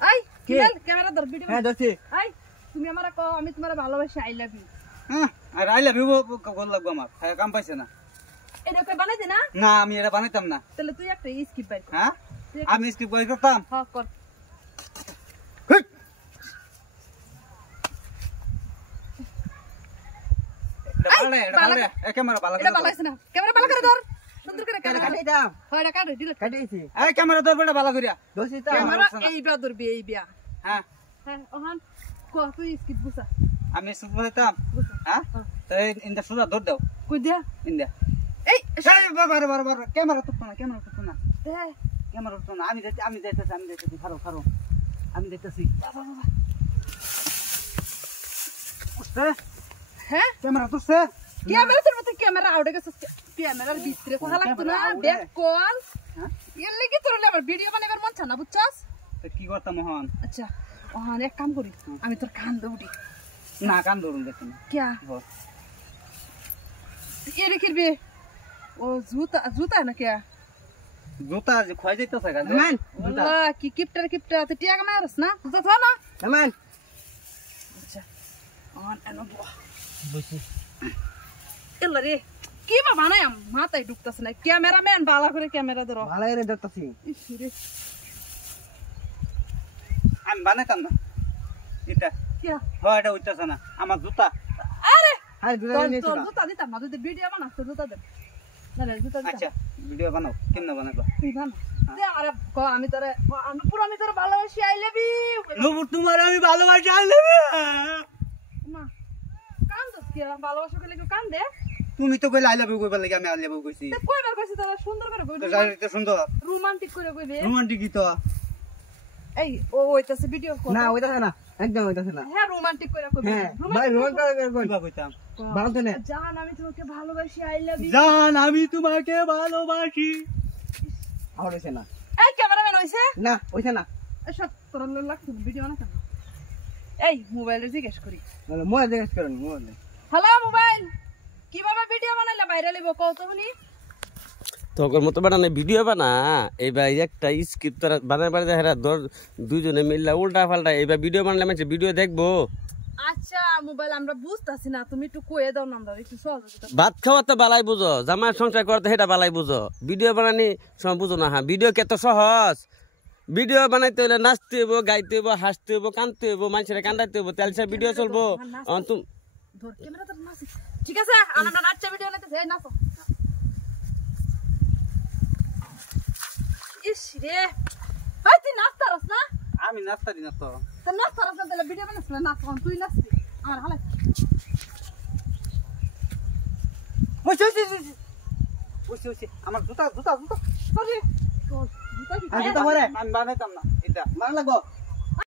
I কিনাল camera ধর video হ্যাঁ দছি I তুমি আমারে কও আমি তোমারে ভালোবাসি আই লাভ ইউ হ্যাঁ আর আই লাভ ইউ গোল লাগবে আমার কাম পাইছে না এটা কই বানাই দে না না আমি এটা বানাইতাম না তাহলে তুই একটা স্কিপ বাই হ্যাঁ আমি স্কিপ করে করতাম হ্যাঁ কর ক্যামেরা ভালো এটা ভালো আছে না ক্যামেরা ভালো করে ধর সুন্দর করে ক্যামেরা কাটাই দাম হয় এটা কাট ডিলিট কাটাইছি এই ক্যামেরা ধর বেটা ভালো করিয়া দছি তা ক্যামেরা এই বিয়া ধরবি এই বিয়া হ্যাঁ হ্যাঁ ওহান কো তুই স্কিপ বুঝা আমি স্কিপ করতাম হ্যাঁ তাই ইন্দা সুদা ধর দাও কই দিয়া ইন্দা এই বাবা ক্যামেরা তো না ক্যামেরা তো না দে ক্যামেরা তো না আমি যাইতেছি খারো আমি যাইতেছি বাবা উঠছে হ্যাঁ ক্যামেরা তুলছে ক্যামেরা তোর মত ক্যামেরা আউটে গেছে ক্যামেরার ভিতরে কথা লাগতো না ব্যাক কল হ্যাঁ এর লাগি তোর আমার ভিডিও বানাবার মন চায় না বুঝছস তো কি করতাম মোহন আচ্ছা ওহান এক কাম করি আমি তোর কান দৌড়ি না কান ধরুন দেখুন क्या ये देखिए ओ जूता ना क्या জুতা যে খয় যাইতেছে গা मान वाह की किप्टर तो टिया का मारस ना जूता था ना মান अच्छा ऑन एनो बो বসি এলা রে কি বা বানাই মাথায় ঢুকতাছ না ক্যামেরাম্যান বালা করে ক্যামেরা ধরো ভালো রে দেখতাছি ইস রে আমি বানাইতাম না এটা কি হয় এটা উঠতেছে না আমার জুতা আরে হাই জুতা নিয়ে তোর জুতা দিতাম না যদি ভিডিও বানাস তো জুতা দে না রে জুতা দিতাম আচ্ছা ভিডিও বানাও কেমনে বানাবা তুই বানা দে আরে কো আমি তোরে আমি তোরে ভালোবাসি আই লাভ ইউ নবু তোমার আমি ভালোবাসি আই লাভ মা কান দস কি ভালোবাসা কইলে কেউ কান দে তুমি তো কইলা আই লাভ ইউ কইবার লাগি আমি আই লাভ ইউ কইছি তে কইবার কইছি তোরা সুন্দর করে তো কইবি যাইতে সুন্দর রোমান্টিক করে কইবি রোমান্টিক গীত এই ও ওইতাছে ভিডিও কল না ওইতাছে না একদম ওইতাছে না হ্যাঁ রোমান্টিক করে কইবি হ্যাঁ ভাই রোমান্টিক কইবা কইতাম ভালো তো না জান আমি তোমাকে ভালোবাসি আই লাভ ইউ জান আমি তোমাকে ভালোবাসি আওড়েছে না এই ক্যামেরাম্যান হইছে না ওইছে না এসব তোরা লাগছে ভিডিও না কেন এই মোবাইলে জিজ্ঞেস করি বলে মোবাইল জিজ্ঞেস করেন মোবাইল হ্যালো মোবাইল কিভাবে ভিডিও বানাইলা ভাইরাল হইব কও তো শুনি তোর মতো বানানে ভিডিও বানা এইবার একটা স্ক্রিপ্ট তোরা বানাই বানাই হেরা ধর দুজনে মিললা উল্টা পাল্টা এইবার ভিডিও বানালে মানুষ ভিডিও দেখবো আচ্ছা মোবাইল আমরা বুঝতাছি না তুমি একটু কইয়ে দাও না আমরা একটু সহযোগিতা ভাত খাওয়া তো বালাই বুঝো জামাই সংসার করতে সেটা বালাই বুঝো ভিডিও বানানি সময় বুঝো না হ্যাঁ ভিডিও কত সহজ ভিডিও বানাইতে হলে নাচতে হইব গাইতে হইব হাসতে হইব কানতে হইব মানুষের কান্দাইতে হইব তেলসা ভিডিও চলবো তুমি ধর ক্যামেরা ধর নাচি ঠিক আছে আমরা নাচা ভিডিও নাইতে যাই নাচো ইস রে ভাই তুই নাচতারস না আমি নাস্তারি না তো তো নাচতারস না তাহলে ভিডিও বানাস না নাচ তুই নাচবি আমার হালে ওই আমার জুতা সরি জুতা কি আমি জুতা পরে আমি বানাইতাম না এটা ভালো লাগবো